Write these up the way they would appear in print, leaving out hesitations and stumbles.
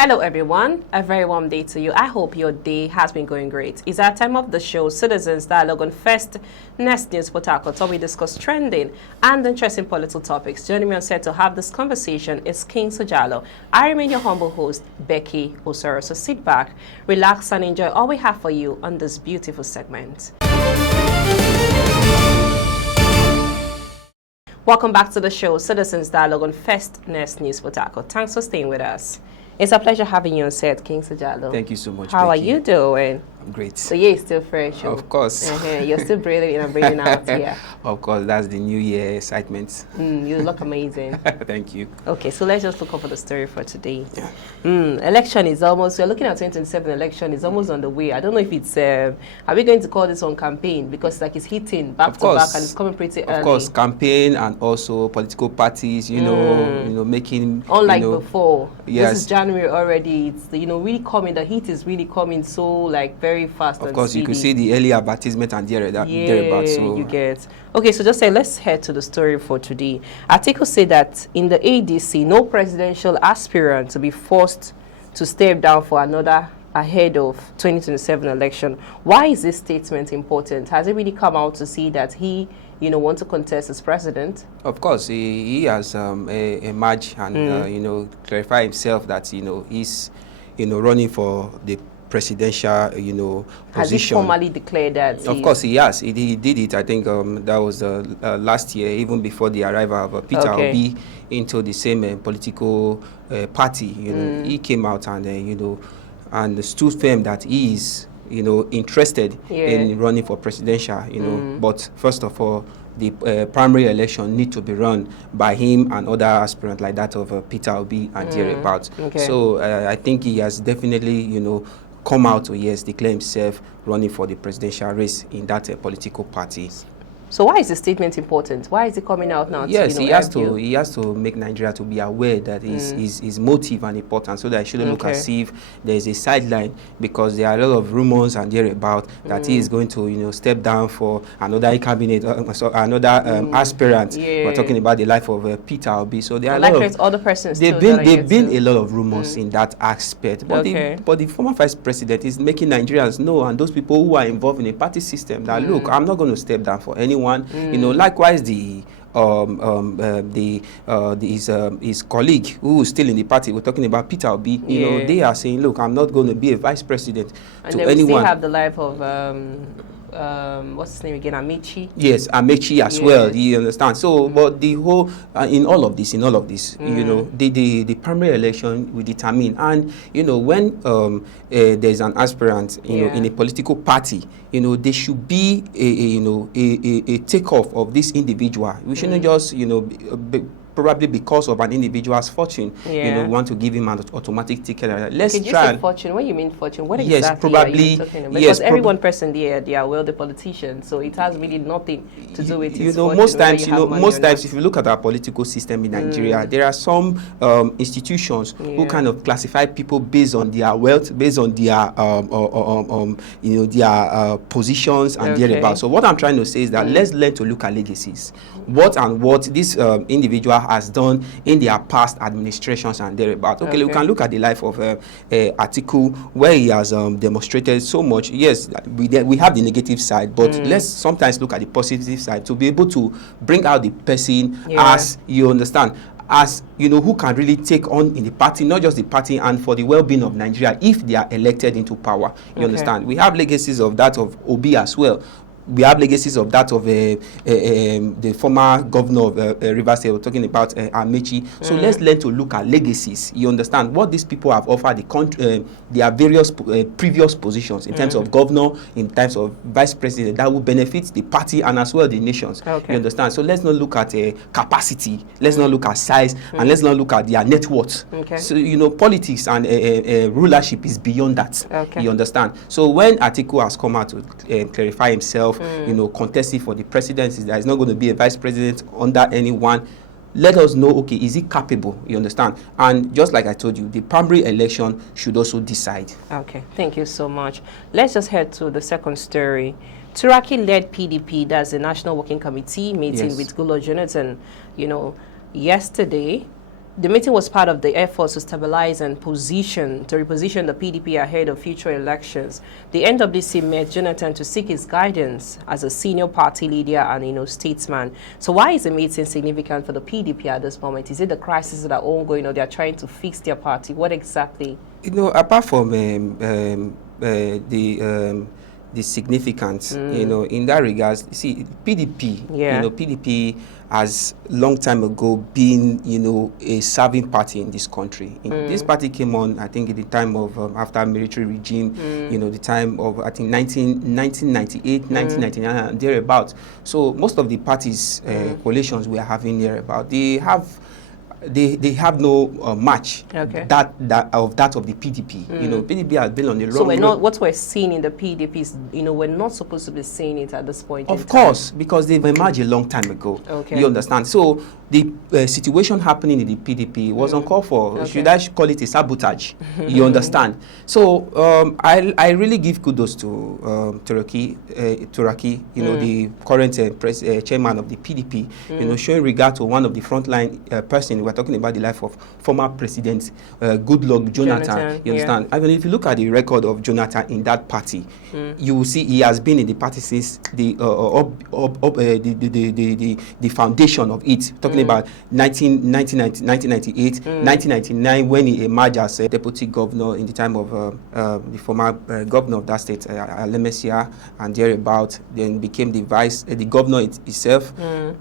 Hello everyone, a very warm day to you. I hope your day has been going great. It's our time of the show, Citizens Dialogue on First Next News Port Harcourt, where we discuss trending and interesting political topics. Joining me on set to have this conversation is King Sajalo. I remain your humble host, Becky Osoro. So sit back, relax and enjoy all we have for you on this beautiful segment. Welcome back to the show, Citizens Dialogue on First Next News Port Harcourt. Thanks for staying with us. It's a pleasure having you on set, King Sajalo. Thank you so much, How Becky. are you doing? I'm great. So yeah, it's still fresh. Of course. You're still breathing in and breathing out here. Of course, that's the New Year excitement. You look amazing. Thank you. Okay, so let's just look up for the story for today. Yeah. Election is almost, we're looking at 2027 election, is almost on the way. I don't know if it's, are we going to call this on campaign? Because like it's hitting back to back and it's coming pretty early. Of course, campaign and also political parties, you know, making... Unlike before. Yes. This is January already. It's, really coming, the heat is really coming so like very fast. Of course, you could see the early advertisement and thereabouts. So. You get. Okay, so just say, let's head to the story for today. Atiku said that in the ADC, no presidential aspirant to be forced to step down for another ahead of 2027 election. Why is this statement important? Has it really come out to see that he, want to contest as president? Of course, he has emerged and, clarify himself that, he's, running for the presidential, position. Has he formally declared that? Of course, he has. He did it. I think that was last year, even before the arrival of Peter Obi into the same political party. He came out and and stood firm that he is, interested in running for presidential. But first of all, the primary election need to be run by him and other aspirants like that of Peter Obi and thereabouts. So I think he has definitely, come out to declare himself running for the presidential race in that political party. So why is the statement important? Why is it coming out now? Yes, he has to make Nigeria to be aware that his motive and important, so that it shouldn't look as if there is a sideline, because there are a lot of rumors and thereabout that he is going to step down for another cabinet, another aspirant. We're talking about the life of Peter Obi. So there are a lot of other persons. They've been a lot of rumors in that aspect. But the former vice president is making Nigerians know, and those people who are involved in a party system, that look, I'm not going to step down for anyone. Likewise his colleague who is still in the party, we're talking about Peter Obi, they are saying, look, I'm not going to be a vice president and to then anyone. We still have the life of what's his name again, Amechi. Yes, Amechi as well. You understand? So, but the whole in all of this, the primary election will determine, and when there's an aspirant, in a political party, there should be a takeoff of this individual. We shouldn't just probably because of an individual's fortune, want to give him an automatic ticket. Let's try. Say fortune. When you mean fortune, what exactly are you talking about? Because every one person there, they are wealthy politicians, so it has really nothing to do with his fortune. Most times, if you look at our political system in Nigeria, there are some institutions who kind of classify people based on their wealth, based on their their positions and thereabouts. So what I'm trying to say is that let's learn to look at legacies. What this individual has done in their past administrations and thereabouts. We can look at the life of Atiku, where he has demonstrated so much. Yes, we have the negative side, but let's sometimes look at the positive side to be able to bring out the person as you understand. As who can really take on in the party, not just the party, and for the well-being of Nigeria if they are elected into power. You understand? We have legacies of that of Obi as well. We have legacies of that of the former governor of Rivers State. We're talking about Amechi. So let's learn to look at legacies. You understand what these people have offered the country, their various previous positions in terms of governor, in terms of vice president, that will benefit the party and as well the nations. You understand? So let's not look at capacity. Let's not look at size, and let's not look at their net worth. So politics and rulership is beyond that. You understand? So when Atiku has come out to clarify himself, contesting for the presidency, there is not going to be a vice president under anyone. Let us know, okay, is he capable? You understand? And just like I told you, the primary election should also decide. Okay, thank you so much. Let's just head to the second story. Turaki-led PDP, that's the National Working Committee, meeting with Goodluck Jonathan, yesterday. The meeting was part of the efforts to stabilize and reposition the PDP ahead of future elections. The NWC met Jonathan to seek his guidance as a senior party leader and, statesman. So why is the meeting significant for the PDP at this moment? Is it the crisis that are ongoing, or they are trying to fix their party? What exactly? Apart from the significance, in that regards, see, PDP, PDP has long time ago been, a serving party in this country. This party came on, I think, at the time of, after military regime, the time of, I think, 1998, 1999, and thereabouts. So most of the parties, coalitions we are having thereabout, they have no match that of the PDP. PDP has been on the wrong. So what we're seeing in the PDP is, we're not supposed to be seeing it at this point. Of course, because they've emerged a long time ago. You understand? So the situation happening in the PDP was uncalled for. Should I call it a sabotage? You understand? So I really give kudos to Turaki, the current chairman of the PDP. Showing regard to one of the frontline person. We're talking about the life of former President Goodluck Jonathan. You understand? I mean, if you look at the record of Jonathan in that party, you will see he has been in the party since the foundation of it. Talking about 1998, 1999, when he emerged as a deputy governor in the time of the former governor of that state, Alemesia, and thereabout, then became the governor itself.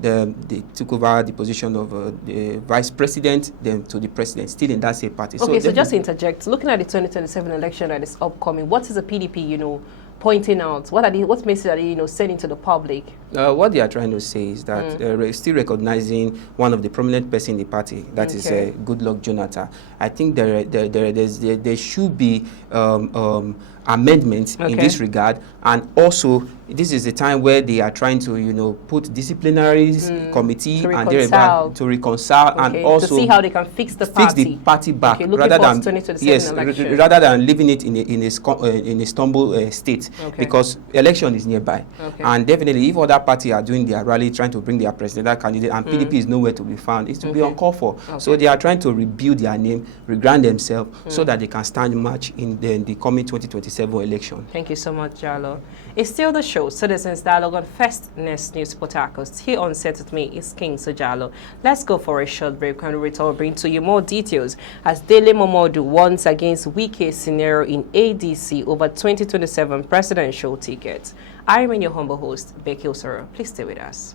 They took over the position of the vice president, then to the president, still in that same party. Okay, so just to interject, looking at the 2027 election that is upcoming, what is the PDP, pointing out? What message are they, sending to the public? What they are trying to say is that still recognizing one of the prominent person in the party, that is Goodluck Jonathan. I think there should be amendments in this regard, and also this is the time where they are trying to put disciplinary committee and to reconcile and also to see how they can fix the party back, rather than leaving it in a stumble state, because election is nearby, and definitely if other party are doing their rally trying to bring their presidential candidate and PDP is nowhere to be found, it's to be uncalled for. So they are trying to rebuild their name, rebrand themselves so that they can stand match in the coming 2027 election. Thank you so much, Jalo. It's still the show, Citizens Dialogue on First Next News Port Harcourt. Here on set with me is King Sojalo. Let's go for a short break and return, bring to you more details as Dele Momodu warns against Wike's scenario in ADC over 2027 presidential tickets. I remain your humble host, Becky Osoro. Please stay with us.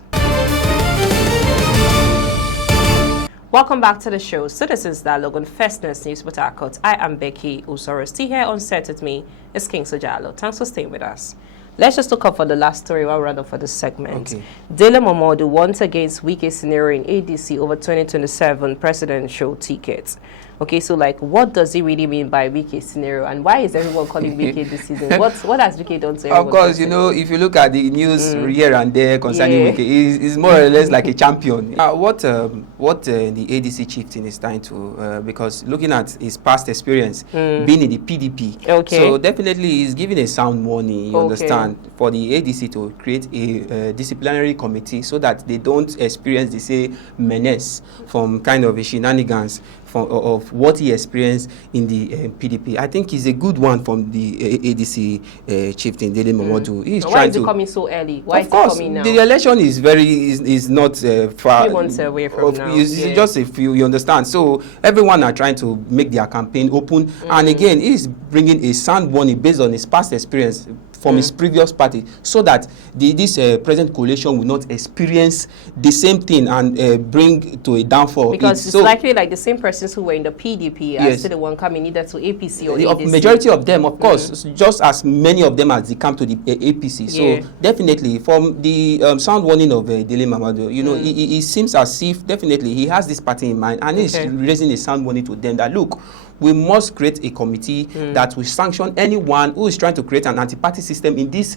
Welcome back to the show, Citizens Dialogue on First News Port Harcourt. I am Becky Osoro. Still here on set with me is King Sojalo. Thanks for staying with us. Let's just look up for the last story while we're running for this segment. Dele Momodu once against Wike's scenario in ADC over 2027 presidential tickets. Okay, so what does he really mean by Wike's scenario, and why is everyone calling Wike this season? What has Wike done to everyone? Of course, if you look at the news here and there concerning Wike, he's more or less like a champion. What the ADC chieftain is trying to, because looking at his past experience being in the PDP, so definitely he's giving a sound warning, you understand, for the ADC to create a disciplinary committee so that they don't experience the same menace from kind of a shenanigans of what he experienced in the PDP. I think he's a good one from the ADC chieftain, Dele Momodu. Why is he coming so early? Why is he coming now? The election is not far. 3 months away from now. It's just a few, you understand. So everyone are trying to make their campaign open. And again, he's bringing a sound warning based on his past experience from his previous party, so that this present coalition will not experience the same thing and bring to a downfall. Because it's likely like the same persons who were in the PDP are still the one coming either to APC or ADC. Majority of them, of course, just as many of them as they come to the APC. So definitely, from the sound warning of Dele Momodu, it seems as if definitely he has this party in mind, and he's raising a sound warning to them that, look, we must create a committee that will sanction anyone who is trying to create an anti-party system in this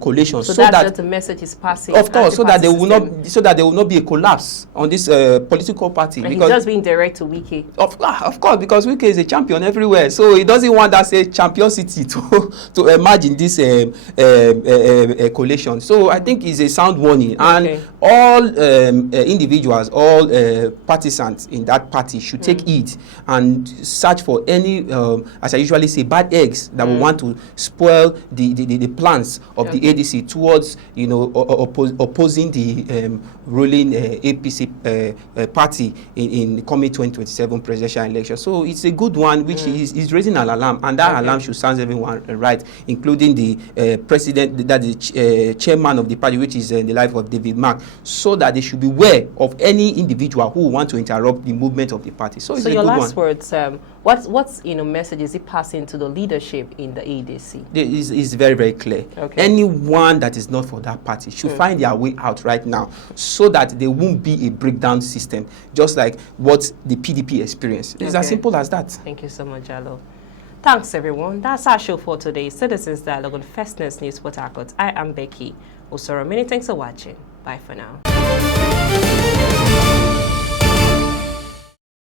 coalition. So that the message is passing. Of course, so that there will not be a collapse on this political party. And because he's just being direct to Wike. Of course, because Wike is a champion everywhere, so he doesn't want that champion city to emerge in this coalition. So I think it's a sound warning, and all individuals, all partisans in that party should take heed and search for any, as I usually say, bad eggs that will want to spoil the plans of the ADC towards, you know, opposing the ruling APC party in the coming 2027 presidential election. So it's a good one, which is raising an alarm, and that alarm should sound everyone right, including the president, that the chairman of the party, which is in the life of David Mark, so that they should be aware of any individual who want to interrupt the movement of the party. So it's a your good last one. words, what's message is it passing to the leadership in the ADC? It's very, very clear. Okay. Anyone that is not for that party should find their way out right now, so that there won't be a breakdown system, just like what the PDP experienced. It's as simple as that. Thank you so much, Jalo. Thanks, everyone. That's our show for today. Citizens Dialogue on First News Port Harcourt. I am Becky Osoro. Many thanks for watching. Bye for now.